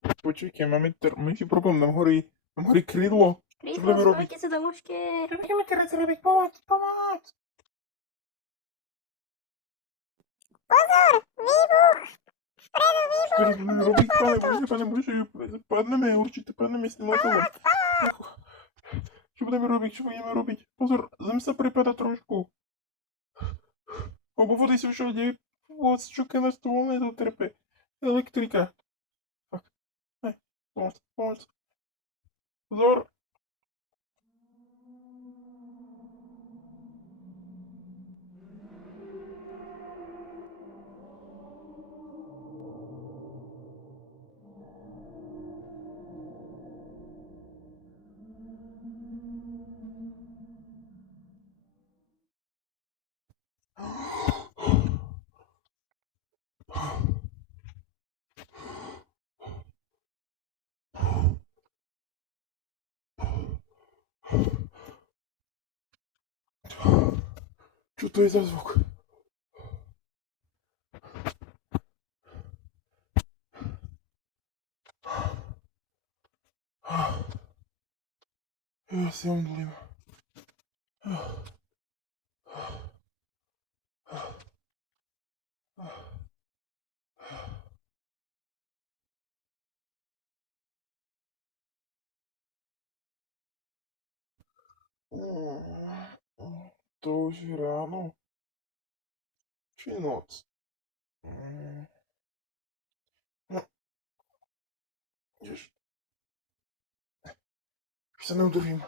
Počujte, máme menší problém, nám horí krídlo. Čo budeme robiť? Rýchlo, sa do mužke. Čo budeme teraz robiť? Pomoc, pomoc! Pozor! Výbuch! Vpredu výbuch! Čo budeme robiť, pane Bože, padneme, určite padneme s tým letadlom. Čo budeme robiť? Pozor, zem sa prepada trošku. Obvody sú všade, vôbec čoká nás to voľné to trpe. Elektrika. Tak, pomoc. Pozor. Čo to je za zvuk? Ja si omdlím. To už je ráno. Či noc? Jež. Už sa neudržím.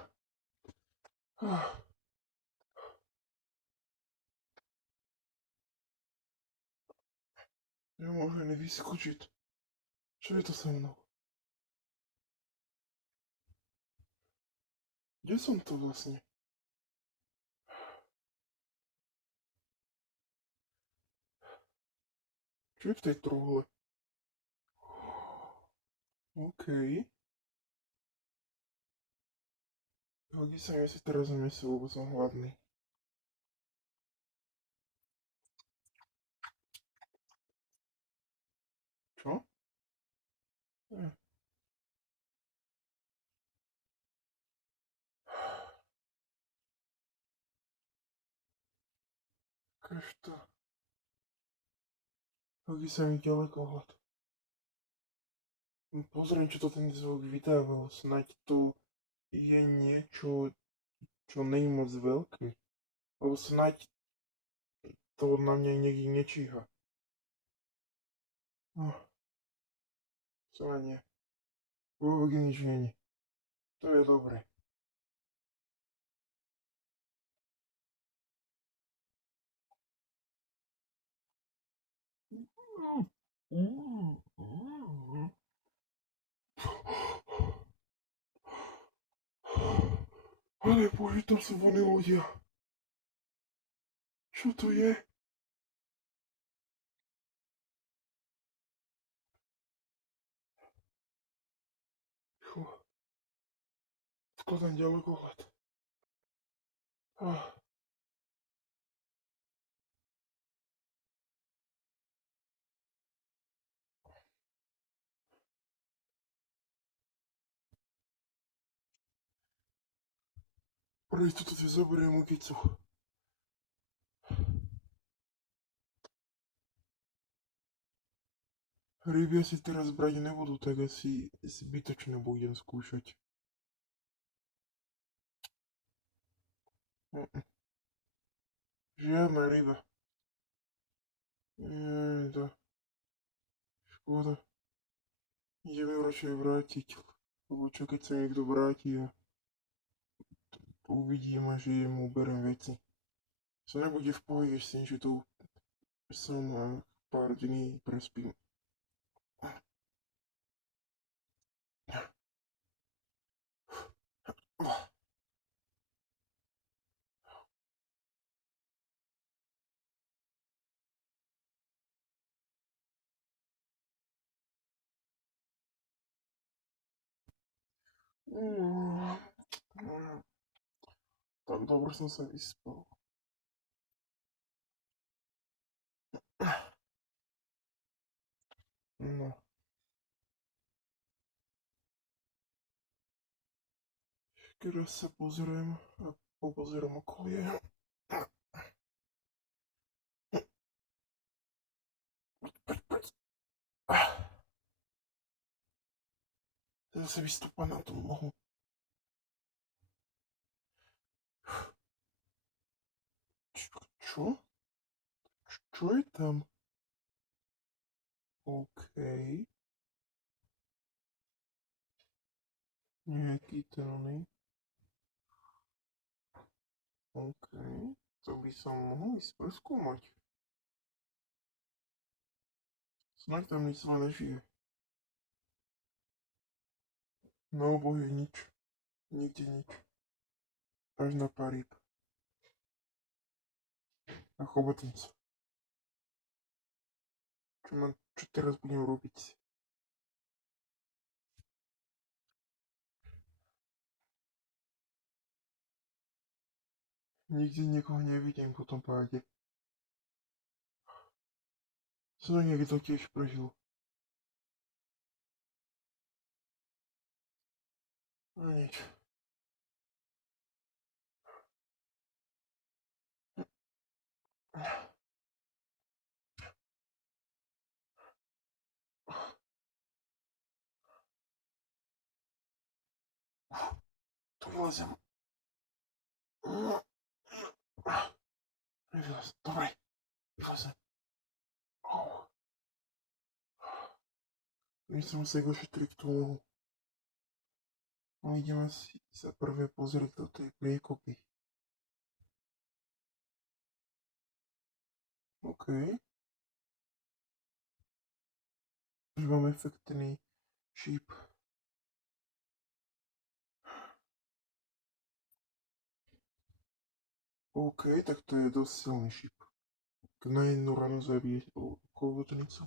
Nemôžem vyskočiť. Čo je to so mnou? Kde som to vlastne? Čo je v tej truhle? OK. Hodí sa mi si teraz na meso, lebo som hladný. Čo? Kažto. Hodí sa mi ďalekohľad. Pozriem, čo to ten zvuk vydával. Snaď to je niečo, čo není moc veľké. Lebo snaď to na mňa niekde nečíha. Snaď nie. Vôbec nič není. To je dobré. Ale bože, tam sú voní ľudia. Čo to je? Skladám ďalekohľad. Pre istotu si zoberiem ukicu. Ryby asi teraz brať nebudú, tak asi zbytočne budem skúšať. Žiadna ryba. To. Škoda. Idem ju radšej vrátiť. Lebo čo keď sa niekto vráti a uvidíme, že mu berem veci. Sa nebude v pohode s tým, že tu som pár dní prespím. Tak dobre som sa vyspal. No. Teraz sa pozriem a popozerám okolie. Zase vystúpa na tú nohu. Čo? Čo je tam? OK. Nejaký ten oný. OK. To by som mohol ísť preskúmať. Snaď tam nič zle nežije. Na oboje nič. Nikde nič. Až na pár rýb. A chobotnicu. Čo teraz budem robiť? Nikde nikoho nevidím po tom páde. Som niekde to tiež prežil. No nič. Tu vylezem. Nevylezem. Dobre. Vylezem. My som sa ošetriť tú nohu. No ideme si sa prvé pozrieť do tej priekopy. OK. Už mám efektný šíp. OK, tak to je dosť silný šíp. To na jednu ranu zabije chobotnicu.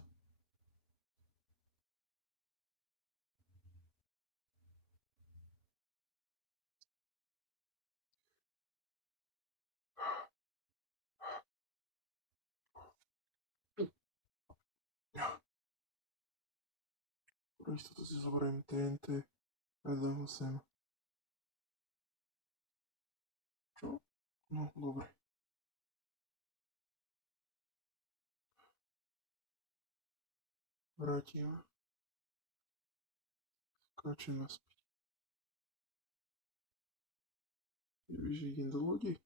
Pro istotu si zoberiem TNT a dám ho sem. Čo? No, dobre. Vrátim. Skáčem naspäť. Že idem do lodi.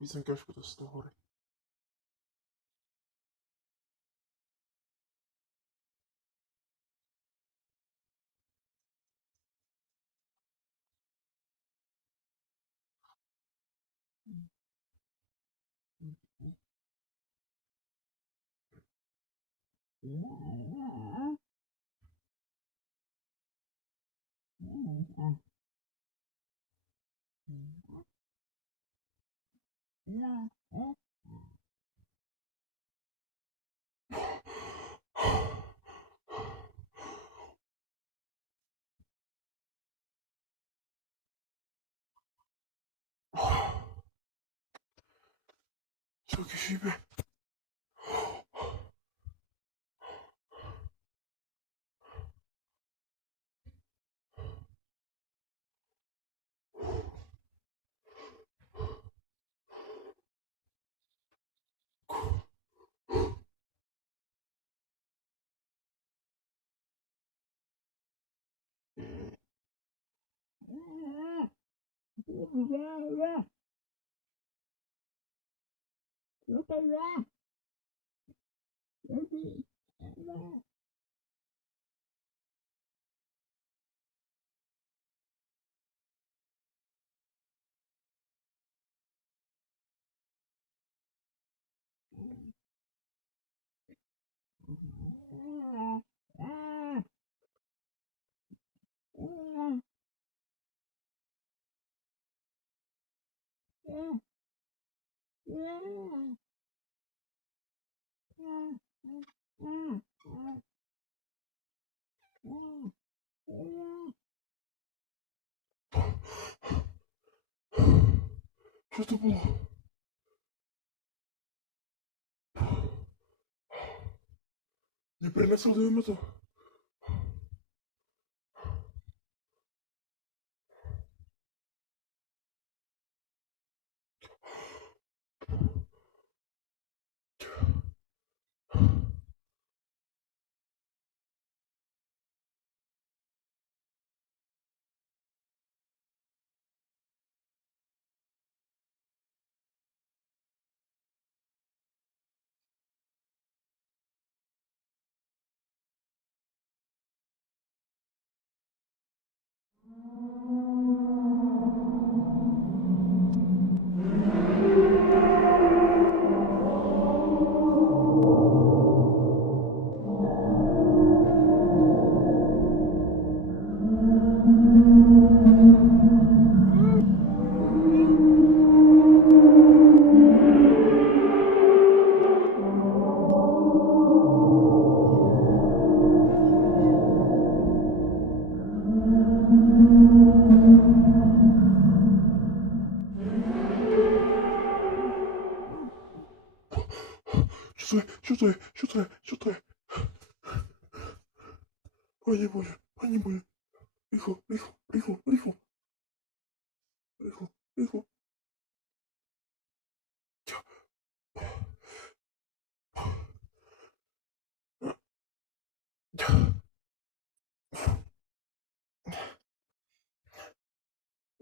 Vyzem kašku to z toho hore. Čo také šípe? Čo to bolo? Neprenasledujeme to. Що це? Що це? Що це? Що це? Пані Боже, пані Боже. Тихо, тихо, тихо, тихо. Тихо, тихо.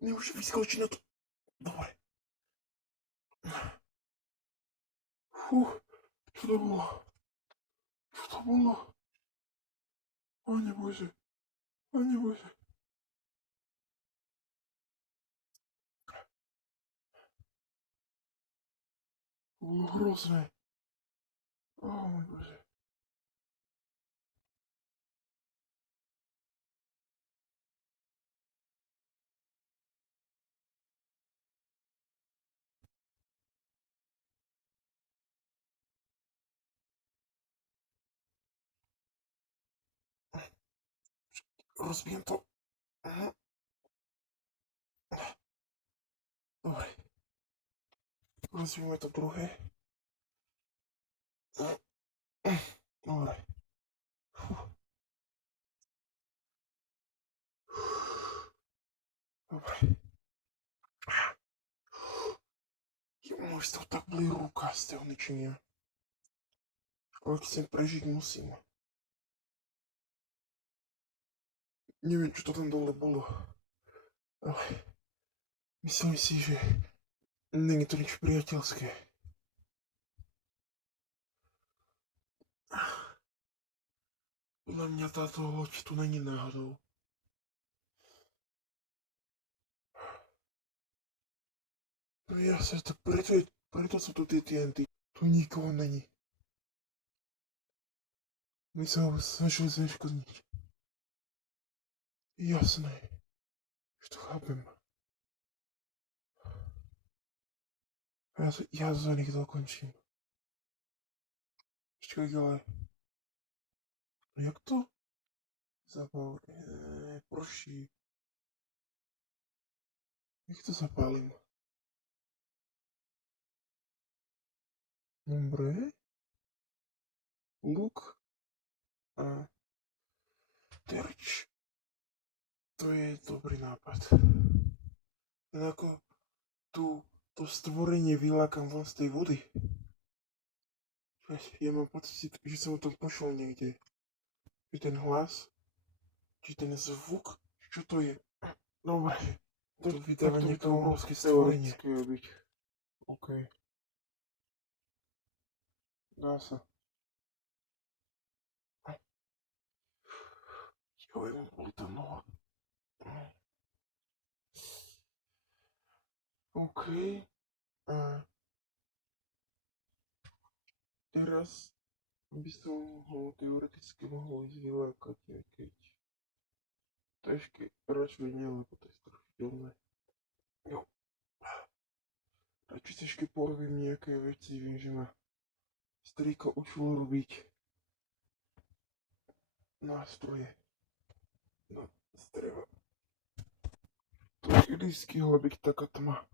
Не вже військовичина тут. Давай. Фух, що це було? Що це було? Пані Боже, пані Боже. Було грозне. О, мой Боже. Розб'ємо то. Ага. Давай. Розб'ємо це друге. Давай. Фух. Давай. Ось то так були рука стягне чи ні. Але цим прожити мусимо. Не wiem, czy to tam dole było. Ach, myslím si, že není to nič priateľské. Podľa mňa táto loď tu není náhodou. No jasne, to preto sú tu tie TNT. Tu nikoho není. My sa ho snažili zneškodniť. Jasné, že to chápem. Ja za nich dokončím. Počkaj, ale... Jak to? Zapal... Proší. Jak to zapálim? Dobre. Luk. A... Terč. To je dobrý nápad. Len ako to stvorenie vylákam von z tej vody. Ja mám pocit, že som o tom počul niekde. Či ten hlas, či ten zvuk, čo to je? Dobre, to vydáva nejaké obrovské stvorenie. Byť. OK. Dá sa. Joj, boli tam noha. OK. A teraz by som ho teoreticky mohol ísť vylákať, aj keď trošky radšej nie, lebo to je strašidelné. Jo. Radšej trošky porobím nejaké veci, viem, že ma strýko učil robiť nástroje. No, z dreva. To je vždycky hla byť taká tma.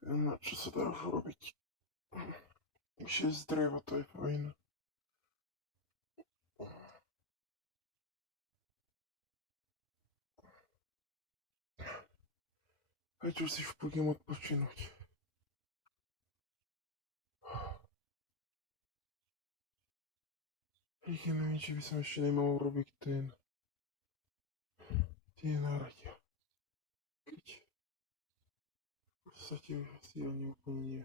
Na čo sa dá už robiť? Ešte z dreva, to je fajn. A čo si už pôjdem odpočinúť. Ja neviem, či by som ešte nemal robiť tie náradia. Keď v podstate už asi ani úplne nie.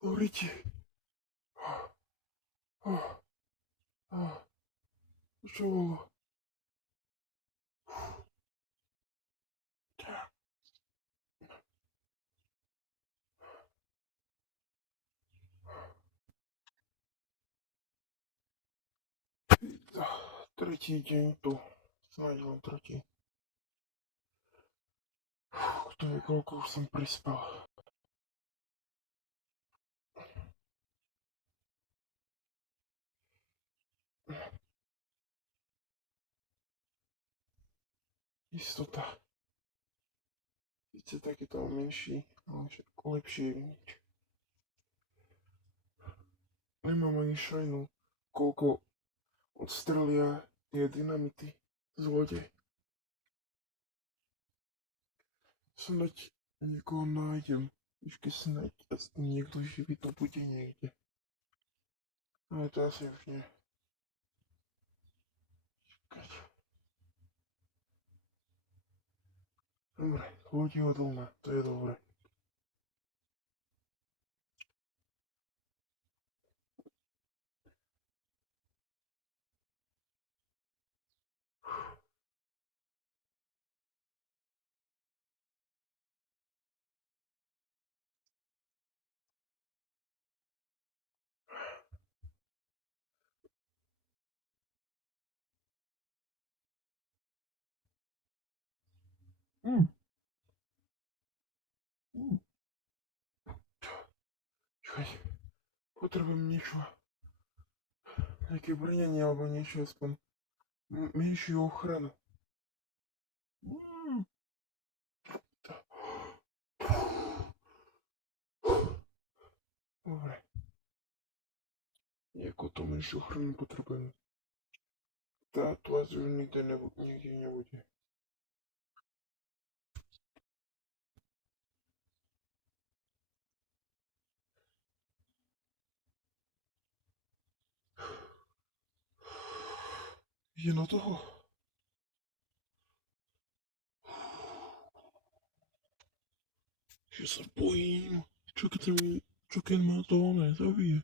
Dobre ti. Čo bolo? Tretí deň tu. Snáď len tretí. Kto vie, koľko už som prispel. Istota. Sice takýto menší, ale všetko lepšie je nič. Nemám ani šajnu, koľko odstrelia tie dynamity z lode. Snáď niekoho nájdem. Ešte snáď niekto živý to bude niekde. Ale to asi už nie. Čakať. Dobre, lodi odolná, to je dobre. Čakaj, potrebujem niečo. Nejaké brnenie alebo niečo aspoň. Menšiu ochranu. Dobre. Nejakú tú menšiu ochranu potrebujem. Táto asi už nikde nebude. Je na toho. Že sa bojím. Čo keď ma to oné zabije?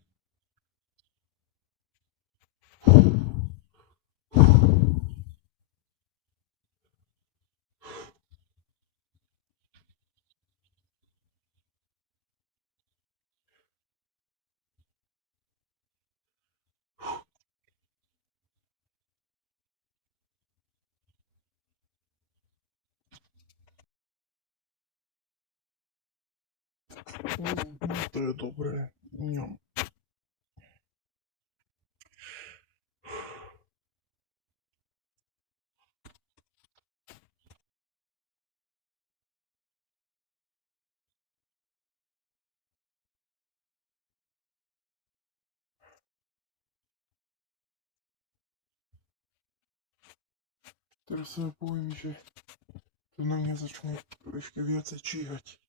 To je dobré. Ňam. Teraz sa bojím, že to na mňa začne ešte viacej číhať.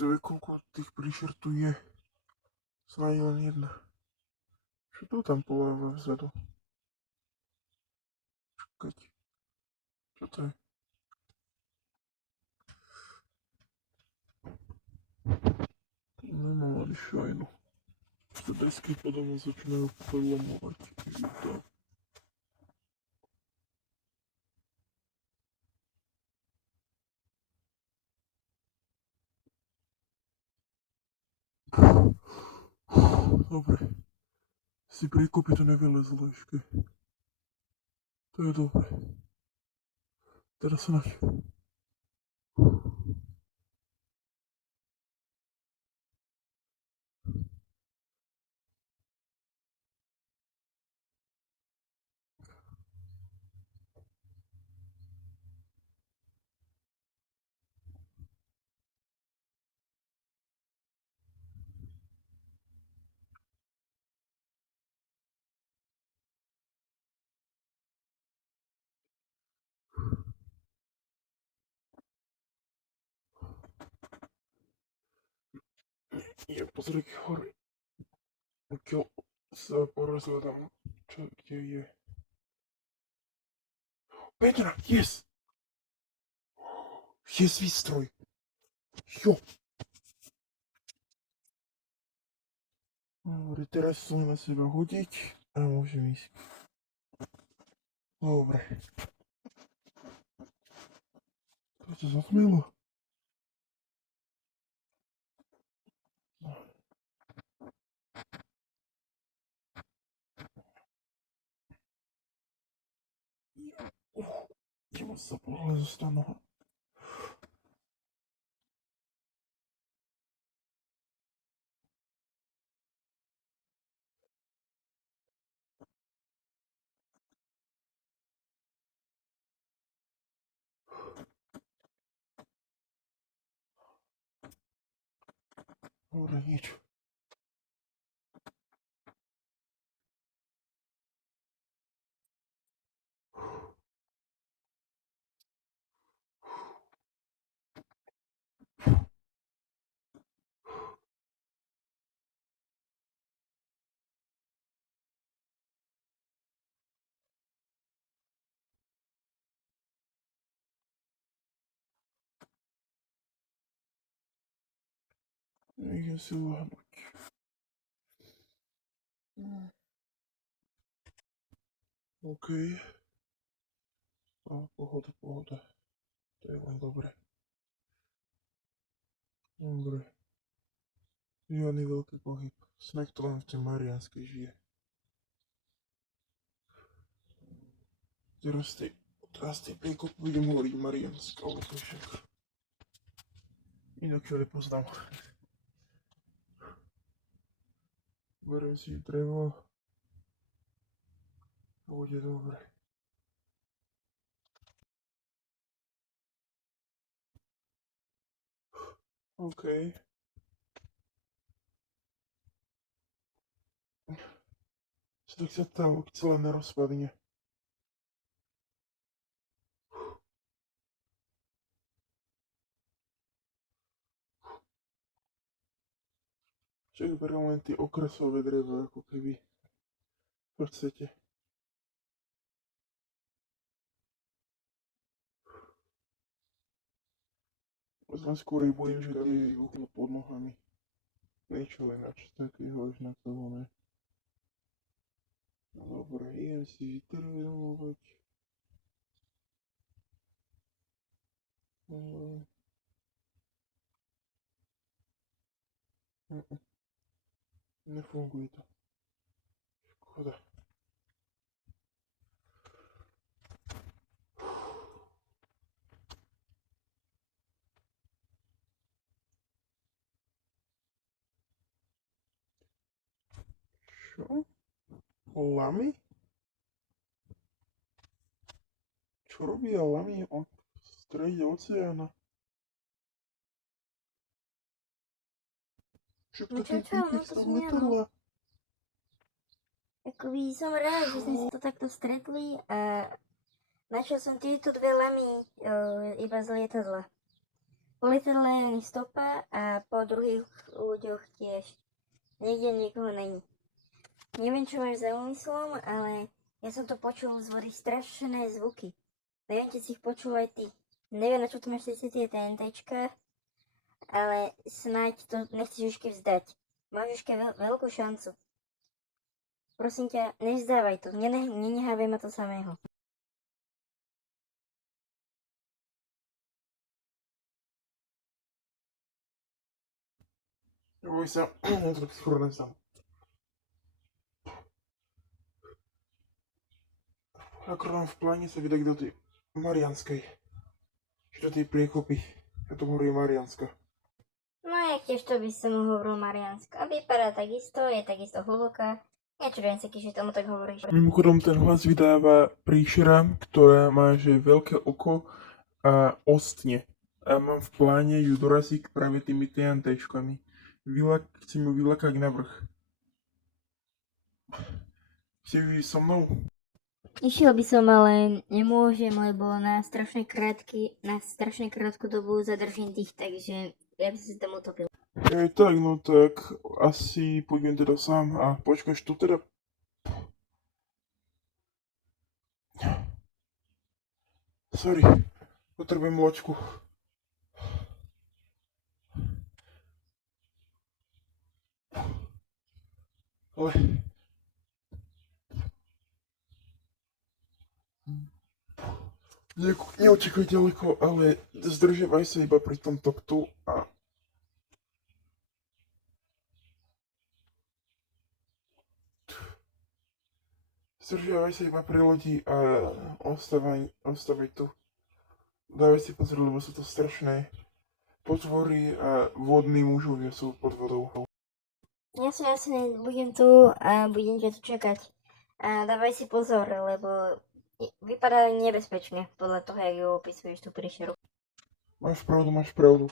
Kto vie, koľko tých príšer tu je? Snáď len jedna. Čo to tam poláva vzadu? Čakať. Čo to je? Nemám ani šajnu. Tie desky podľa mňa začínajú prelomovať. To. Dobre. Si priekopy to nevylezlo ešte. To je dobre. Teraz snáď. Je pozri hore. Pokiaľ sa porozhľadám, čo kde je. Petra, yes! Je výstroj. Jo. Dobre, teraz to na seba hodiť a môžem ísť. Dobre. To sa zatmelo. Teba sa pohle zostanú. Dobre, nič. Idem si lahnúť. OK. Pohoda, pohoda. To je len dobre. Dobre. Žiadny veľký pohyb. Sneh to len v tej Mariánskej žije. Teraz tej priekop budem hovoriť Mariánska, ale to však. Inak čo nepoznám. Beriem si drevo. A bude dobre. OK. Tak sa tam celé nerozpadne. Však beriem len tie okrasové drevo, ako keby. To chcete. Len skôr ich budem, že tie vybuchlo pod nohami. Niečo ináč takého až na toho ne. No dobre, idem si vytrenovať. Nefunguje to. Škoda. Čo? Lamy? Čo robia lamy v strede oceána? Však to No ten čo, týpek no z to toho som ja, no. letadla. Akoby som rád, že sme sa to takto stretli a našiel som tieto dve lamy iba z lietadla. Po lietadle je ani stopa a po druhých ľuďoch tiež. Niekde nikoho není. Neviem, čo máš za úmyslom, ale ja som to počul z vody strašné zvuky. Neviem, či si ich počul aj ty. Neviem, na čo tu máš tie TNTčka, ale snáď to nechceš ešte vzdať. Máš ešte veľkú šancu. Prosím ťa, nevzdávaj to, nenechávaj ma to samého. Neboj sa, tak skôr nesam. Akorát v pláne sa vydať do tej Mariánskej. Či do tej priekopy. Ja to hovorí Mariánska. No ja tiež to by som hovoril Mariánska. A vypadá takisto, je takisto hlboká. Nečudujem sa, že tomu tak hovoríš. Mimochodom ten hlas vydáva príšera, ktorá má že veľké oko a ostne. A mám v pláne ju doraziť práve tými TNTčkami. Chcem ju vylakať na vrch. Chceš ísť so mnou? Išiel by som, ale nemôžem, lebo na strašne krátku dobu zadržím tých, takže ja by som si tam utopil. Tak, no tak asi pôjdem teda sám a počkáš tu teda. Sorry, potrebujem loďku. Ale... Neutekaj ďaleko, ale zdržiavaj sa iba pri tom toptu a... Zdržiavaj sa iba pri lodi a ostávaj tu. Dávaj si pozor, lebo sú to strašné potvory a vodní mužovia sú pod vodou. Jasne, budem tu a budem ťa tu čakať. A dávaj si pozor, lebo vypadá nebezpečne, podľa toho, jak ju opisuješ tú príšeru. Máš pravdu, máš pravdu.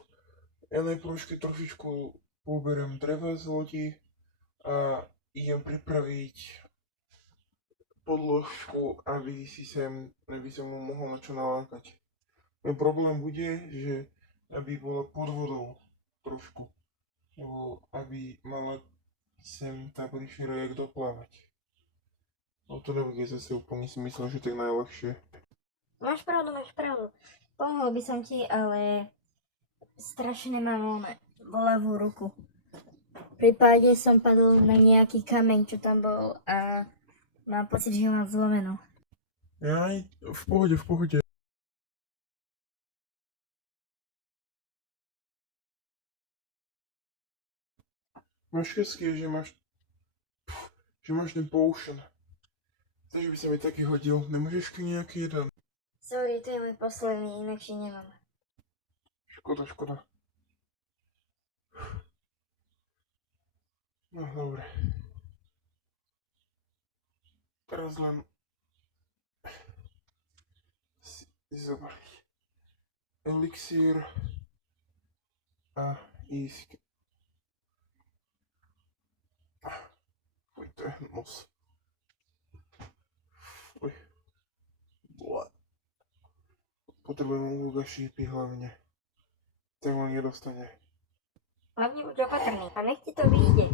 Ja najprv ešte trošičku poberiem dreva z lodi a idem pripraviť podložku, aby som mu mohol na čo nalákať. Ten problém bude, že aby bola pod vodou trošku, lebo aby mala sem tá príšera jak doplávať. No to nebude zase úplne si myslím, že tak najľahšie. Máš pravdu. Pomohol by som ti, ale strašne mám bolavú ruku. V prípade som padol na nejaký kameň, čo tam bol a mám pocit, že ho mám zlomenú. Jaj, v pohode, v pohode. Máš šťastie, že máš ten potion. Takže by sa mi taký hodil. Nemôžeš ki nejaký jeden? Sorry, to je môj posledný, inakšie nemám. Škoda. No dobre. Teraz len si zobrať elixír a ísť. Fuj, to je hnus. Fuj. Potrebujem lúga šípy hlavne. Tak ma nedostane. Hlavne buď opatrný a nech ti to vyjde.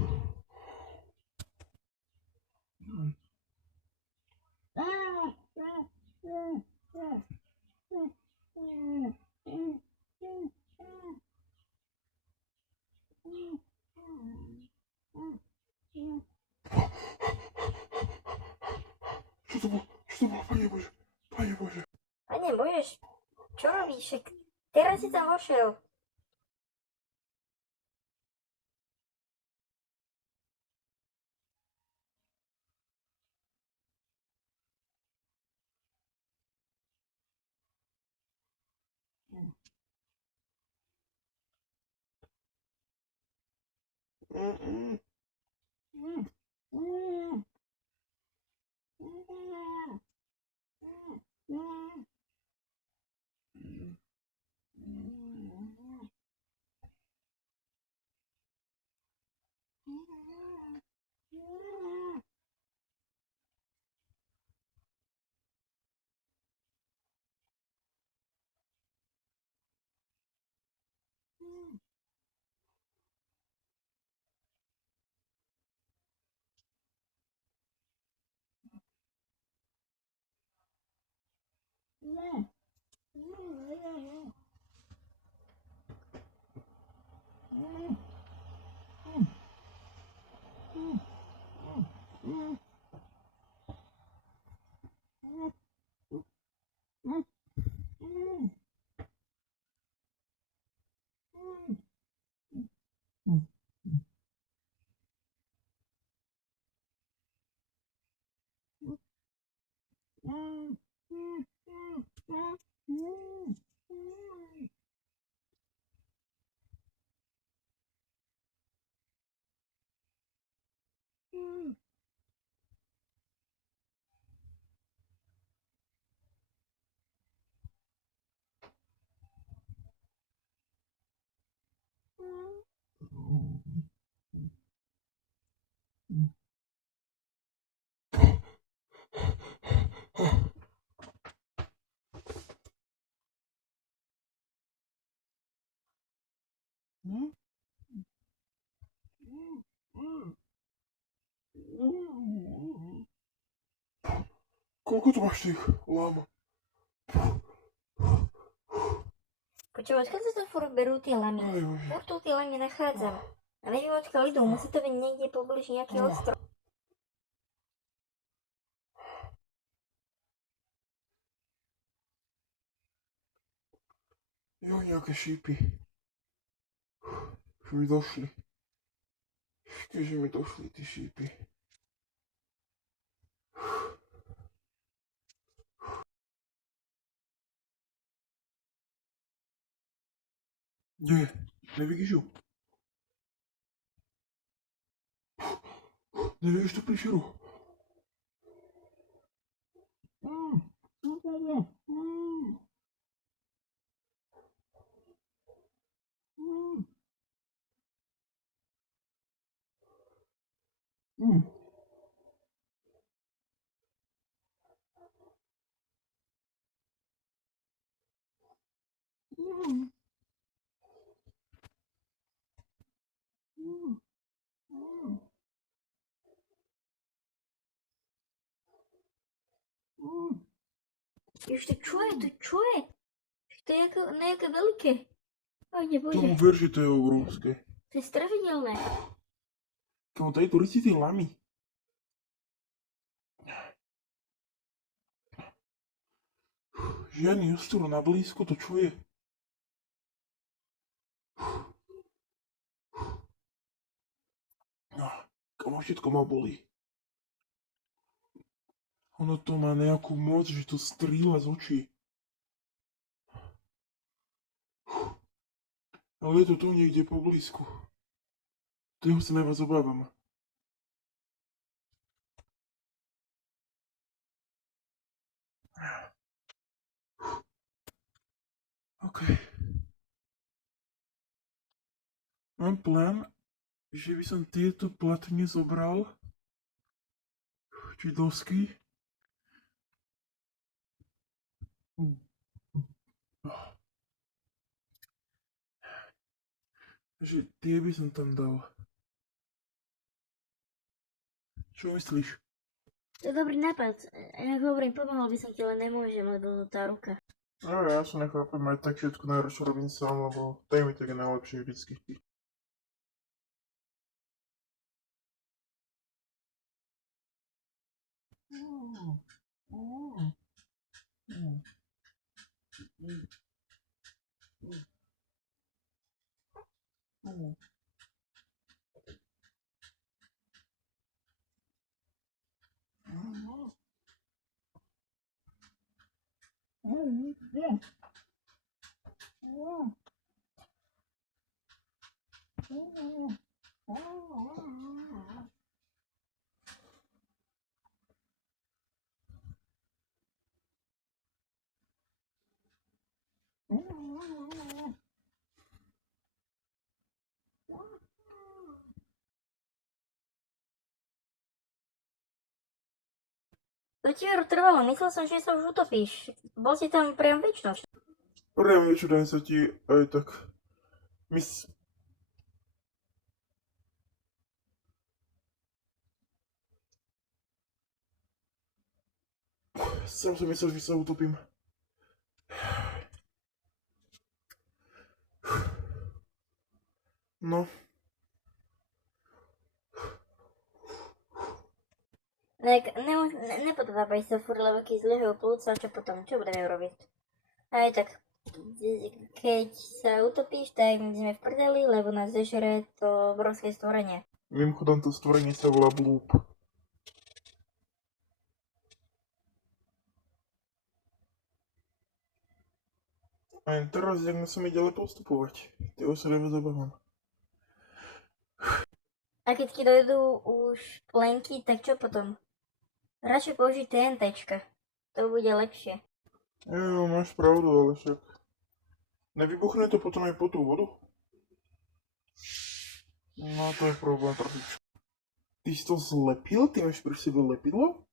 Čo to bolo? Pane Bože. Pane Bože, čo robíš? Teraz si tam vošiel. Koľko tu máš tých lám? Počúvaj, odkiaľ sa to furt berú tie lamy? Furt tu tie lamy nachádzam. A neviem odkiaľ idú, musí to byť niekde poblíž nejaký ostrov. Jo, nejaké šípy. Už mi došli. Keďže mi došli ty šípy. Kde je? Nevidíš ju? Nevidíš tu príšeru? Už to čuje. To je jako, nejaké veľké. Ojde, Tomu bože. ver, že to je obrovské. To je strašidelné. Kámo, tady to si ty lamy. Žiadny ostro na blízko to čuje. Kámo, všetko ma bolí. Ono to má nejakú moc, že to strýla z očí. Ale je to tu niekde po blízku. Toho sa najviac obávam. OK. Mám plán, že by som tieto platne zobral. Či dosky. Že tie by som tam dal. Čo myslíš? To je dobrý nápad. Ja hovorím, pomohol by som ti, ale nemôžem, lebo tá ruka. No ja sa nechápem aj tak všetko najradšej robím sám, lebo to je mi také najlepšie vždycky. To ti veru trvalo, myslel som, že sa už utopíš. Bol si tam priam väčnosť. Priam večerem sa ti aj tak... Sám som myslel, že sa utopím. No, Nepotápaj sa furt, lebo keď zlyhajú plúca, čo potom? Čo budeme robiť? Aj tak, keď sa utopíš, tak my sme v prdeli, lebo nás zežere to obrovské stvorenie. mimochodom to stvorenie sa volá Bloop. A jen teraz, jak musíme ďalej postupovať. Toho sa veľmi zabávam. A keď ti dojdú už plenky, tak čo potom? Radšej použiť TNTčka. To bude lepšie. Jo, máš pravdu, ale však... Nevybuchne to potom aj po tú vodu? No to je problém trošičku. Ty si to zlepil? Ty máš pri sebe lepidlo?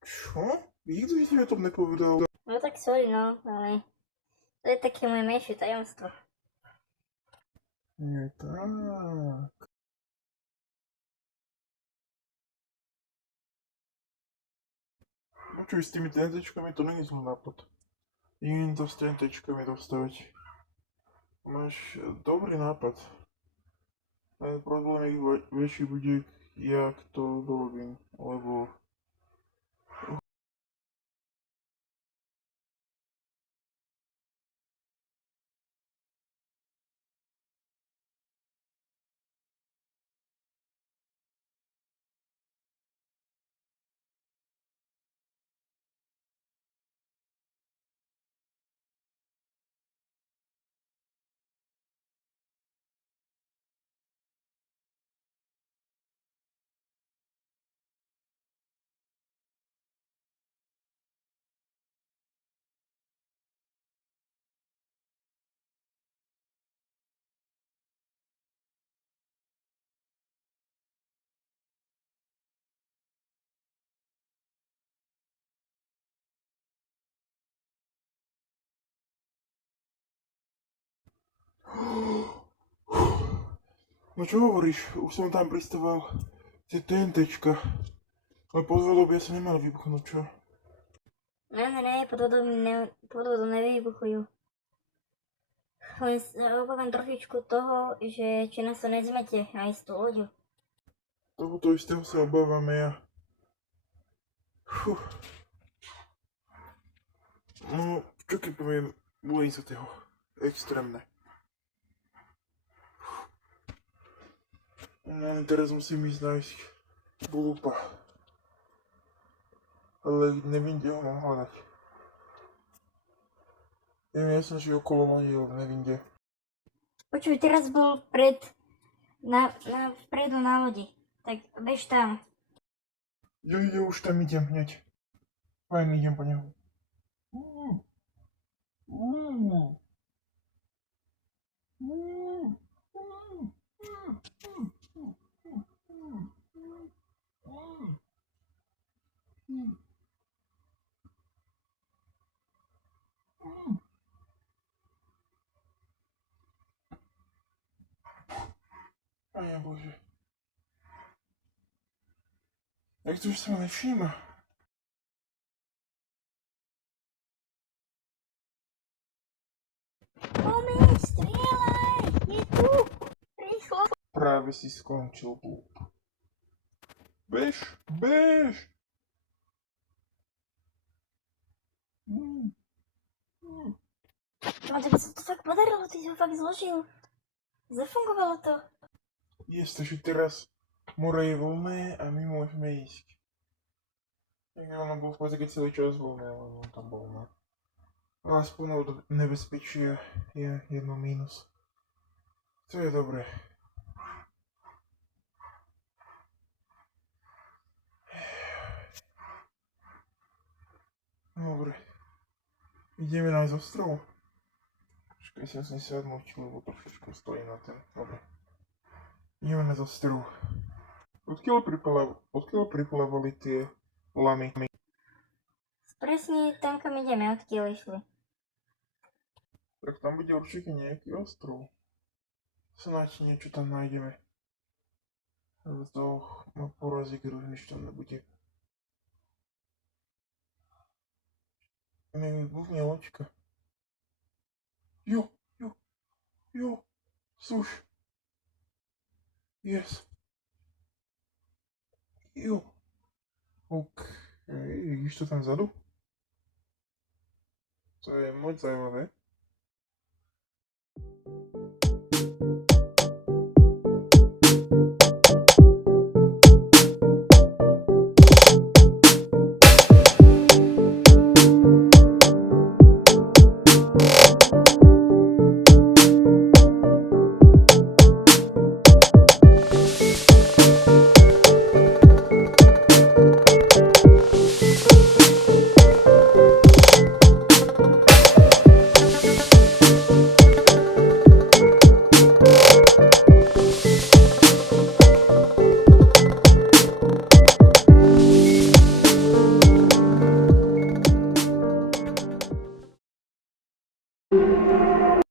Čo? Nikto si mi to nepovedal. No tak sorry, no, ale to je také moje menšie tajomstvo. Nie tak. Počuj, s tými TNTčkami to není zlý nápad. Jen to s TNTčkami dostaviť. Máš dobrý nápad. Ale problém je väčší bude, jak to dorobím. Lebo No čo hovoríš? Už som tam pristával tie TNTčka. Ale pod vodou by sa nemal vybuchnúť, čo? Ne, pod vodou nevybuchujú. Len sa obávam trošičku toho, že či nás to nezmete aj s tú loďou. Tohoto istého sa obávame ja. Fú. No, čo keď poviem, bojím sa toho. Extrémne. No, teraz musím ísť nájsť Bulupa. Ale neviem, kde ho mám hľadať. Viem, ja som si okolo lodi, ale neviem, kde. Počuj, teraz bol vpredu na lodi. Tak bež tam. Jo, už tam idem hneď. Fajn, idem po neho. Pane Bože. Jak to, že sa ma nevšíma? Pomeň, strieľaj! Je tu! Rýchlo! Práve si skončil, Bulup. Bež, bež! No, tebe sa to fakt podarilo, ty si ho fakt zložil. Zafungovalo to. Jestli, že teraz more je voľné a my môžeme ísť. Tak ono bolo v podstate celý čas voľné, ale on tam bol, no. Ale aspoň od nebezpečia je jedno mínus. To je dobré. Dobre. Ideme nájsť ostrov. Počkaj, si musím sadnúť, lebo trošičku stojím na ten. Dobre. Ideme nájsť ostrov. Odkiaľ priplavali tie lamy? Presne tam, kam ideme, odkiaľ išli. Tak tam bude určite nejaký ostrov. Snáď niečo tam nájdeme. Ale to ma porazí, keď už nič tam nebude. Mi vybuchne loďka. Jo. Suš. Yes. Jo. OK. Vidíš to tam vzadu? To je moc zaujímavé.